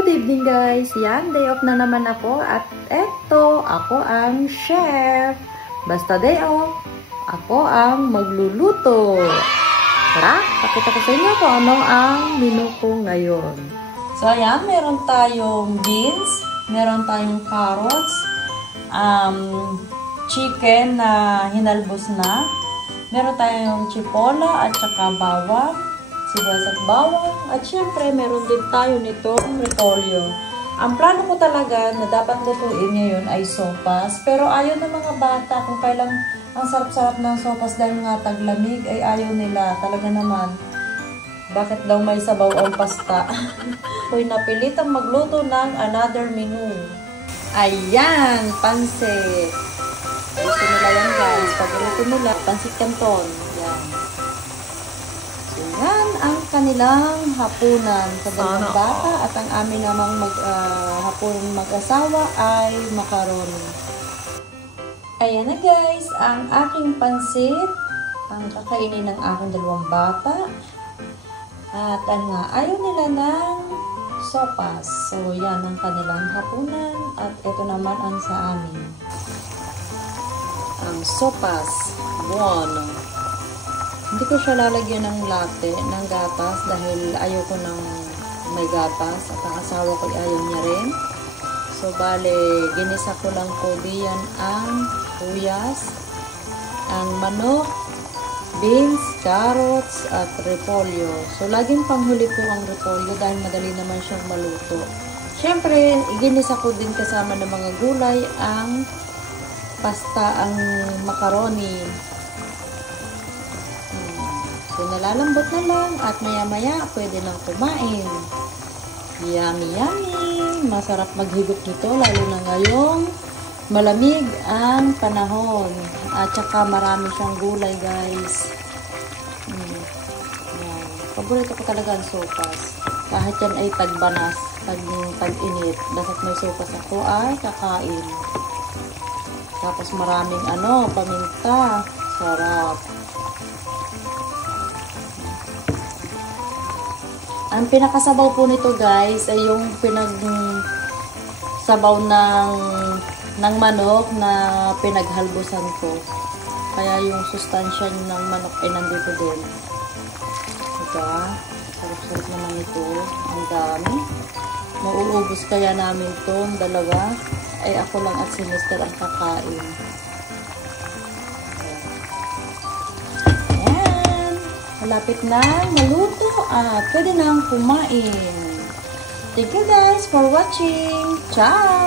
Good evening guys! Yan, day off na naman ako at eto, ako ang chef. Basta day off, ako ang magluluto. Tara, pakita ko sa inyo kung ano ang menu ko ngayon. So ayan, meron tayong beans, meron tayong carrots, chicken na hinalbos na, meron tayong chipola at saka bawang, sibuyas at bawang, at syempre meron din tayo nitong repolyo. Ang plano ko talaga na dapat lutuin ngayon ay sopas, pero ayaw ng mga bata kung kailang ang sarap-sarap ng sopas dahil nga taglamig ay ayaw nila. Talaga naman, bakit daw may sabaw ang pasta? Ako'y napilitang magluto ng another menu. Ayan, pansit. Gusto nila yan guys, paborito nila, pansit canton. Yan. So yan ang kanilang hapunan sa dalawang bata at ang amin namang hapunan mag-asawa ay macaroni. Ayan na guys, ang aking pansit, ang kakainin ng aking dalawang bata. At nga, ayaw nila ng sopas. So yan ang kanilang hapunan at ito naman ang sa amin. Ang sopas, buono. Hindi ko siya lalagyan ng latte, ng gatas dahil ayaw ko ng may gatas at ang asawa ko ayaw niya rin. So bale, ginisa ko lang po diyan ang tuyas, ang manok, beans, carrots, at repolyo. So laging panghuli ko ang repolyo dahil madali naman siyang maluto. Siyempre, ginisa ko din kasama ng mga gulay ang pasta, ang macaroni. So, nalalambot na lang at maya-maya pwede nang kumain. Yummy, yummy! Masarap maghigop nito lalo na ngayong malamig ang panahon. At saka marami siyang gulay guys. Yan. Paborito ko talaga ang sopas. Kahit yan ay tagbanas, tag-init. Basta may sopas ako ay kakain. Tapos maraming paminta. Sarap. Ang pinakasabaw po nito guys ay yung pinagsabaw ng manok na pinaghalbusan ko. Kaya yung sustansya ng manok ay nandito din. Diba? Sarap-sarap naman ito. Ang dami. Mauubos kaya namin ito, dalawa. Ay ako lang at si Mr. ang kakain. Malapit na maluto at pwede nang kumain. Thank you guys for watching. Ciao!